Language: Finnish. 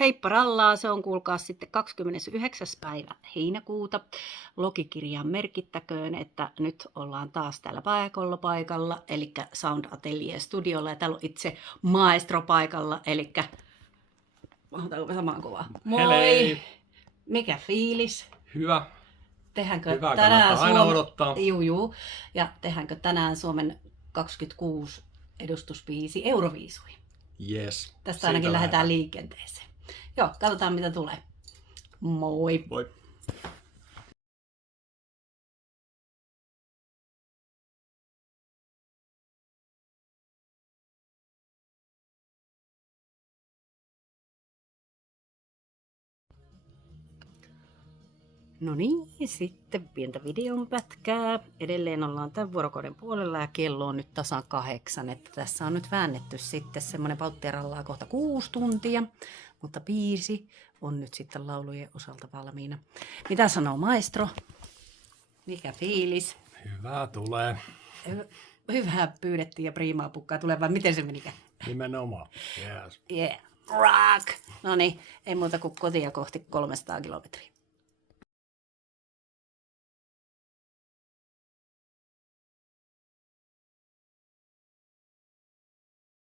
Heippa rallaa, se on kuulkaa sitten 29. päivä heinäkuuta. Logikirjaan merkittäköön, että nyt ollaan taas täällä paikalla, eli Sound Atelier Studiolla, ja täällä on itse maestro paikalla, eli otetaanko samaan kovaa? Moi! Hei. Mikä fiilis? Hyvä. Tehdäänkö Hyvä, tänään aina odottaa. Juu. Ja tehdäänkö tänään Suomen 26 edustusbiisi Euroviisuihin? Yes. Tästä ainakin lähdetään liikenteeseen. Joo, katsotaan mitä tulee. Moi! Moi. No niin, sitten pientä videon pätkää. Edelleen ollaan tämän vuorokauden puolella ja kello on nyt tasan 8. Että tässä on nyt väännetty sitten semmoinen pautterallaa kohta 6 tuntia. Mutta biisi on nyt sitten laulujen osalta valmiina. Mitä sanoo maestro? Mikä fiilis? Hyvä tulee. Hyvää pyydettiin ja priimaa pukkaa tulee, vai miten se menikään? Nimenomaan. Yes. Yeah. Rock! No niin, ei muuta kuin kotia kohti 300 kilometriä.